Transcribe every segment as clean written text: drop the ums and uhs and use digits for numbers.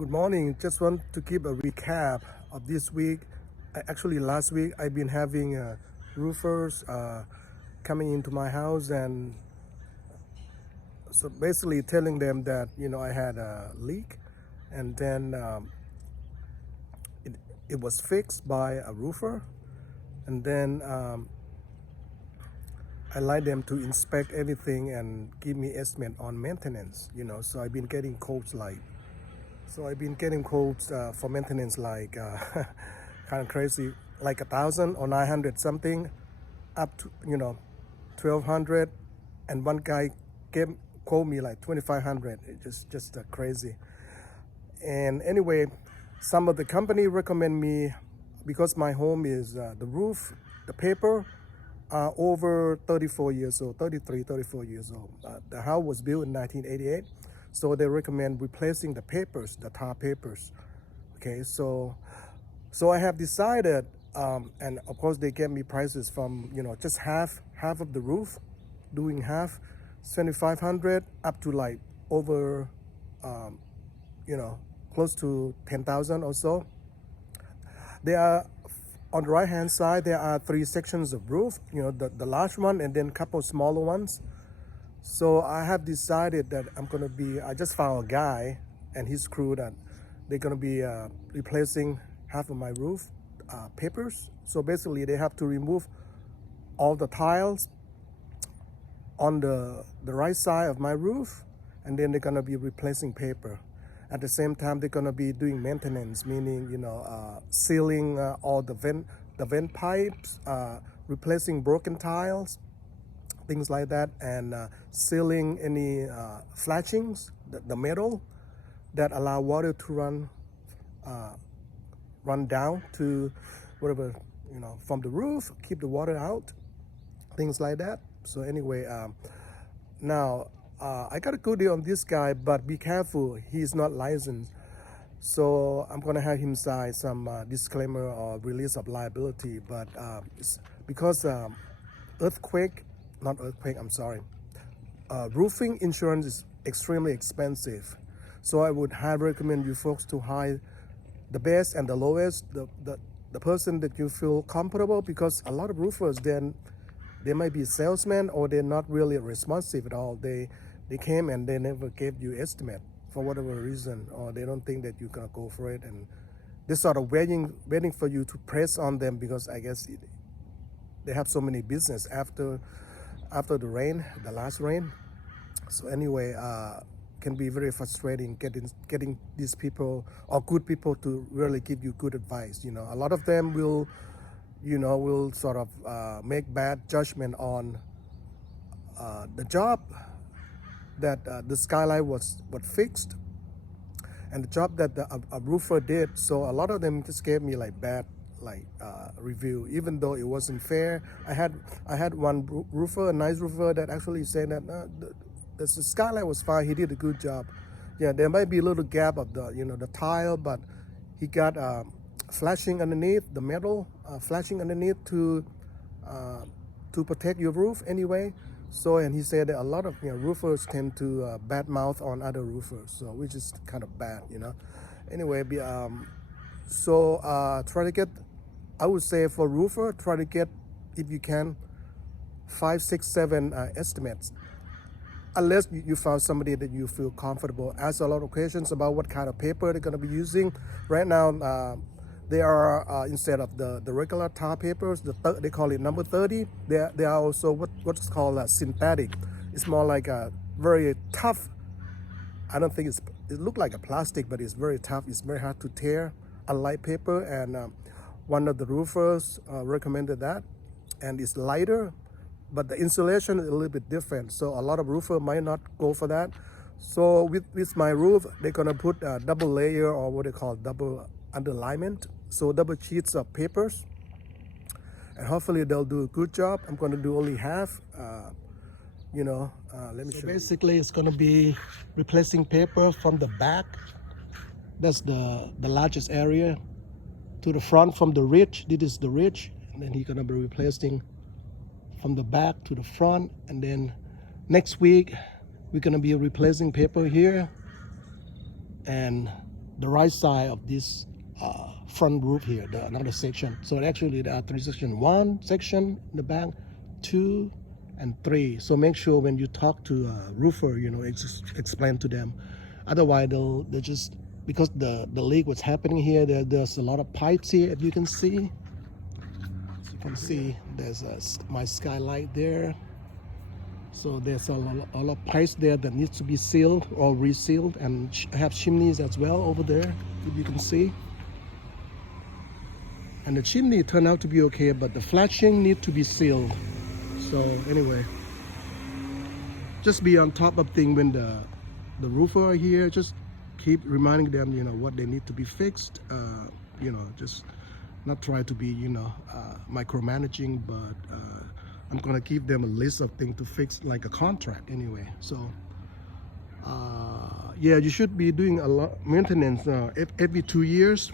Good morning. Just want to keep a recap of this week. Actually, last week I've been having roofers coming into my house, and so basically telling them that I had a leak, and then it was fixed by a roofer, and then I like them to inspect everything and give me estimate on maintenance. So I've been getting quotes for maintenance like kind of crazy, like 1,000 or 900 something, up to 1,200, and one guy quote me like 2,500. It's just crazy. And anyway, some of the company recommend me, because my home is the roof, the paper are over 34 years old, 33, 34 years old. The house was built in 1988. So they recommend replacing the papers, the tar papers. Okay, so I have decided, and of course they gave me prices from just half of the roof, doing half, 2,500 up to like over, close to 10,000 or so. There are, on the right hand side, there are 3 sections of roof. The large one and then a couple smaller ones. So I have decided that I just found a guy and his crew that they're gonna be replacing half of my roof papers. So basically they have to remove all the tiles on the right side of my roof, and then they're gonna be replacing paper. At the same time, they're gonna be doing maintenance, meaning sealing all the vent pipes, replacing broken tiles, things like that, and sealing any flashings, the metal that allow water to run down to whatever, from the roof, keep the water out, things like that. So anyway, now I got a good deal on this guy, but be careful, he's not licensed. So I'm gonna have him sign some disclaimer or release of liability, but it's because roofing insurance is extremely expensive. So I would highly recommend you folks to hire the best and the lowest, the person that you feel comfortable, because a lot of roofers, then they might be salesmen or they're not really responsive at all. They came and they never gave you estimate for whatever reason, or they don't think that you're gonna go for it, and they're sort of waiting for you to press on them, because I guess they have so many business after the last rain. So anyway, can be very frustrating getting these people or good people to really give you good advice. A lot of them will sort of make bad judgment on the job that the skylight was fixed, and the job that a roofer did. So a lot of them just gave me like bad review, even though it wasn't fair. I had one roofer, a nice roofer, that actually said that the skylight was fine. He did a good job. Yeah, there might be a little gap of the tile, but he got flashing underneath the metal, flashing underneath to protect your roof anyway. So, and he said that a lot of roofers tend to bad mouth on other roofers, so which is kind of bad, Anyway, try to get, I would say for roofer, try to get, if you can, 5, 6, 7 estimates. Unless you found somebody that you feel comfortable. Ask a lot of questions about what kind of paper they're going to be using. Right now, they are, instead of the regular tar papers, they call it number 30. They are also what's called synthetic. It's more like a very tough. I don't think it looks like a plastic, but it's very tough. It's very hard to tear, unlike paper. And one of the roofers recommended that, and it's lighter, but the insulation is a little bit different. So a lot of roofers might not go for that. So with my roof, they're gonna put a double layer, or what they call double underlayment. So double sheets of papers, and hopefully they'll do a good job. I'm gonna do only half. Let me show you. Basically, it's gonna be replacing paper from the back. That's the largest area. To the front from the ridge. This is the ridge, and then he's gonna be replacing from the back to the front. And then next week we're gonna be replacing paper here, and the right side of this front roof here, another section. So actually there are 3 sections. 1 section in the back, 2 and 3. So make sure when you talk to a roofer, you know, explain to them. Otherwise they'll just, because the leak was happening here, there's a lot of pipes here, if you can see. As you can see, there's my skylight there. So there's a lot of pipes there that needs to be sealed or resealed, and I have chimneys as well over there, if you can see. And the chimney turned out to be okay, but the flashing need to be sealed. So anyway, just be on top of things when the roofer are here. Just keep reminding them, you know, what they need to be fixed. You know, just not try to be, you know, micromanaging, but I'm gonna give them a list of things to fix, like a contract anyway. So yeah, you should be doing a lot maintenance every 2 years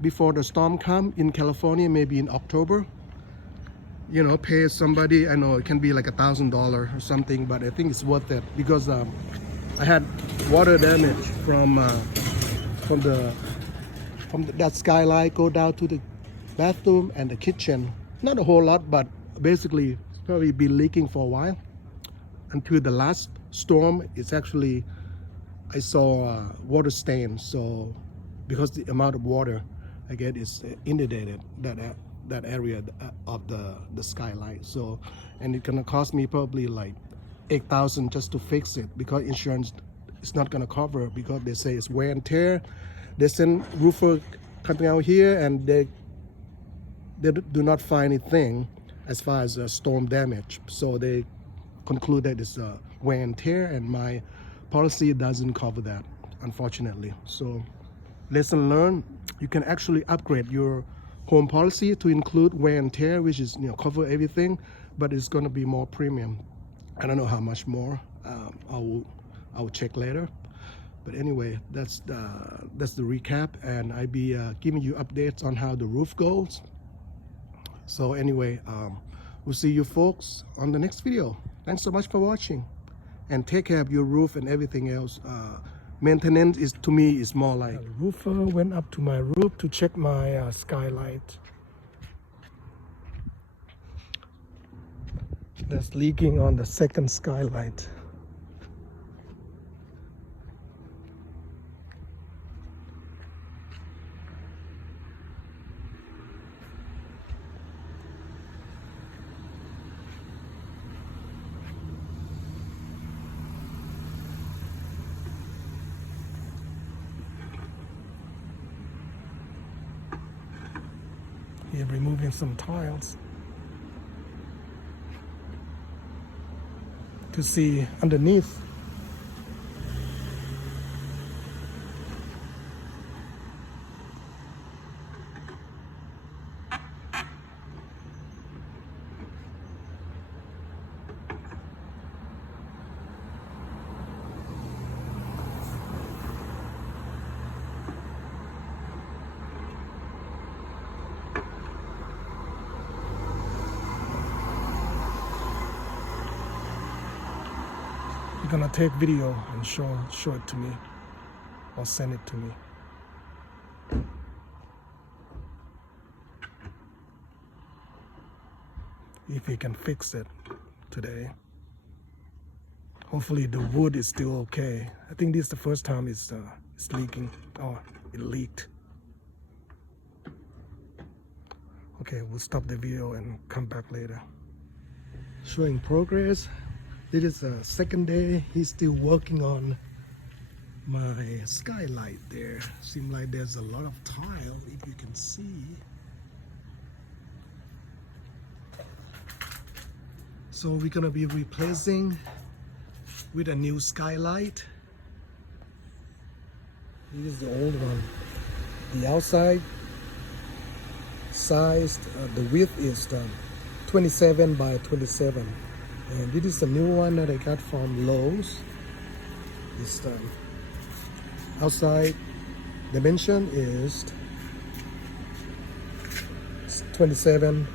before the storm come in California, maybe in October. You know, pay somebody, I know it can be like $1,000 or something, but I think it's worth it, because I had water damage from that skylight go down to the bathroom and the kitchen. Not a whole lot, but basically it's probably been leaking for a while until the last storm. It's actually, I saw water stains. So because the amount of water I get is inundated that area of the skylight. So, and it's gonna cost me probably like $8,000 just to fix it, because insurance is not gonna cover, because they say it's wear and tear. They send roofer coming out here and they do not find anything as far as storm damage. So they conclude that it's wear and tear, and my policy doesn't cover that, unfortunately. So lesson learned, you can actually upgrade your home policy to include wear and tear, which is, you know, cover everything, but it's going to be more premium. I don't know how much more. I'll check later. But anyway, that's the recap, and I'll be giving you updates on how the roof goes. So anyway, we'll see you folks on the next video. Thanks so much for watching, and take care of your roof and everything else. Maintenance is, to me, is more like, the roofer went up to my roof to check my skylight. That's leaking on the second skylight. Here, removing some tiles to see underneath. You're gonna take video and show it to me, or send it to me. If you can fix it today. Hopefully the wood is still okay. I think this is the first time it's leaking. Oh, it leaked. Okay, we'll stop the video and come back later. Showing progress. This is the second day. He's still working on my skylight there. Seems like there's a lot of tile, if you can see. So we're gonna be replacing with a new skylight. This is the old one. The outside size, the width is 27 by 27. And this is the new one that I got from Lowe's. This outside dimension is 27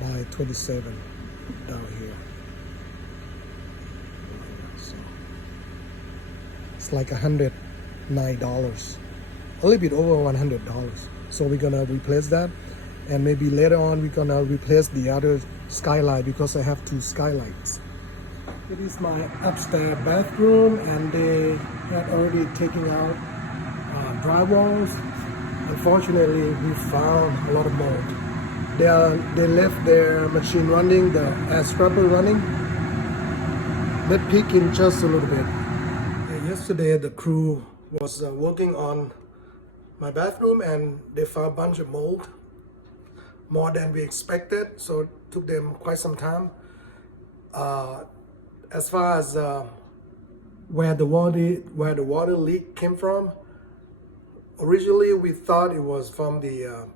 by 27 down here. So it's cost like $109, a little bit over $100. So we're gonna replace that, and maybe later on we're gonna replace the other skylight because I have two skylights. It is my upstairs bathroom, and they had already taken out drywalls. Unfortunately, we found a lot of mold. They left their machine running, the air scrubber running. Let's peek in just a little bit. Yesterday, the crew was working on my bathroom, and they found a bunch of mold, more than we expected. So it took them quite some time. As far as where the water leak came from, originally we thought it was from the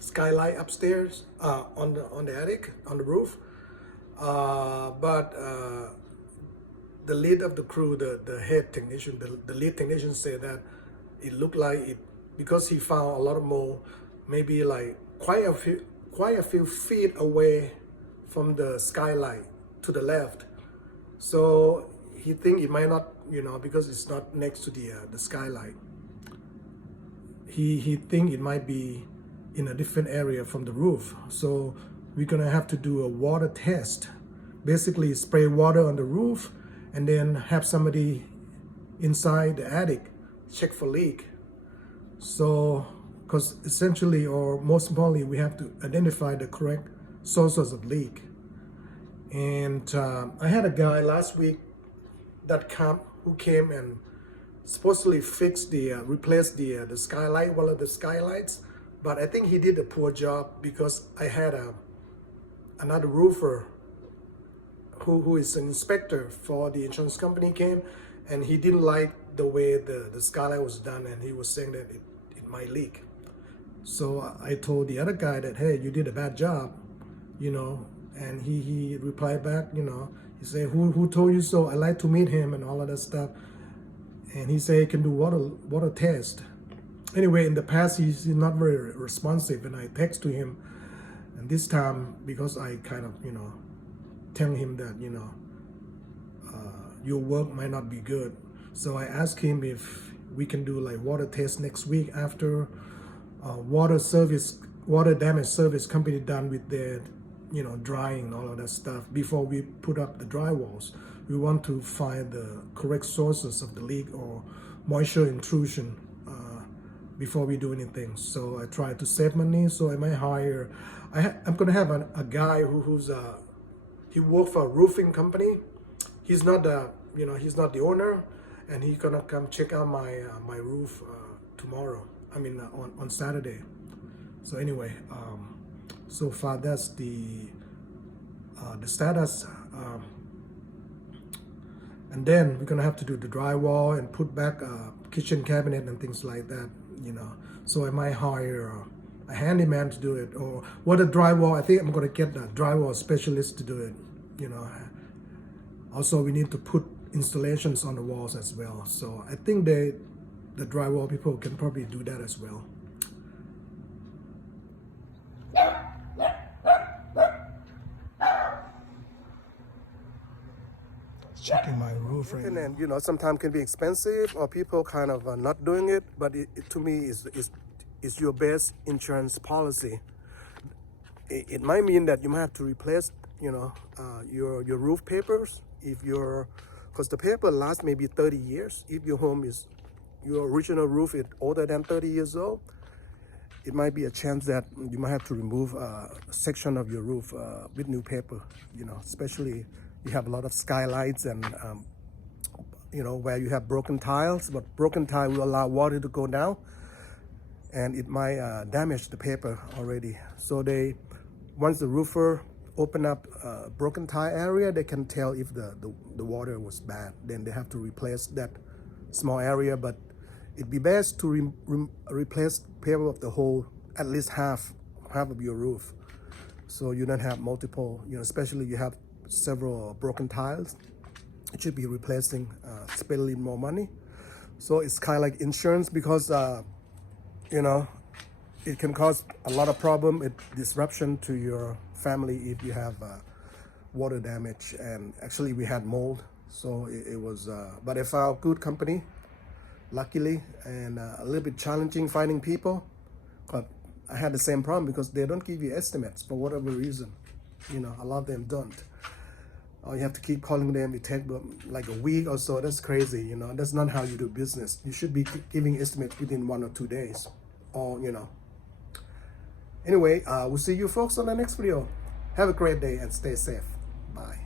skylight upstairs on the attic, on the roof. But the lead of the crew, the head technician, the lead technician said that it looked like it, because he found a lot of mold, maybe like quite a few feet away from the skylight to the left. So he think it might not, because it's not next to the skylight. He think it might be in a different area from the roof. So we're gonna have to do a water test. Basically spray water on the roof and then have somebody inside the attic check for leak. So, because essentially, or most importantly, we have to identify the correct sources of leak. And I had a guy last week who came and supposedly fixed replaced the skylight, one of the skylights. But I think he did a poor job, because I had another roofer who is an inspector for the insurance company came, and he didn't like the way the skylight was done, and he was saying that it might leak. So I told the other guy that, hey, you did a bad job, and he replied back, he said, who told you so? I like to meet him and all of that stuff. And he said he can do water test. Anyway, in the past, he's not very responsive, and I text to him. And this time, because I kind of, tell him that, your work might not be good. So I asked him if we can do like water test next week after water damage service company done with their, drying, all of that stuff, before we put up the drywalls. We want to find the correct sources of the leak or moisture intrusion before we do anything. So I try to save money, so I might hire, I'm gonna have a guy who's he works for a roofing company. He's not he's not the owner, and he's gonna come check out my roof tomorrow. I mean on Saturday. So anyway, so far that's the status. And then we're gonna have to do the drywall and put back a kitchen cabinet and things like that, So I might hire a handyman to do it, or what a drywall. I think I'm gonna get a drywall specialist to do it, Also, we need to put installations on the walls as well. So I think the drywall people can probably do that as well. Checking my roof right now. And sometimes can be expensive, or people kind of not doing it. But to me, is your best insurance policy. It might mean that you might have to replace, your roof papers because the paper lasts maybe 30 years. If your original roof is older than 30 years old, it might be a chance that you might have to remove a section of your roof with new paper. Especially you have a lot of skylights and where you have broken tiles. But broken tile will allow water to go down, and it might damage the paper already. So once the roofer open up a broken tile area, they can tell if the water was bad. Then they have to replace that small area. But it'd be best to replace paper of the whole, at least half of your roof, so you don't have multiple, especially you have several broken tiles. It should be replacing, spend a little more money. So it's kind of like insurance, because it can cause a lot of problem, disruption to your family if you have water damage. And actually we had mold, So it was, but I found good company, luckily, and a little bit challenging finding people. But I had the same problem because they don't give you estimates for whatever reason. You know, a lot of them don't. Or you have to keep calling them. It takes like a week or so. That's crazy. You know, that's not how you do business. You should be giving estimates within 1 or 2 days, or you know. Anyway, we'll see you folks on the next video. Have a great day and stay safe. Bye.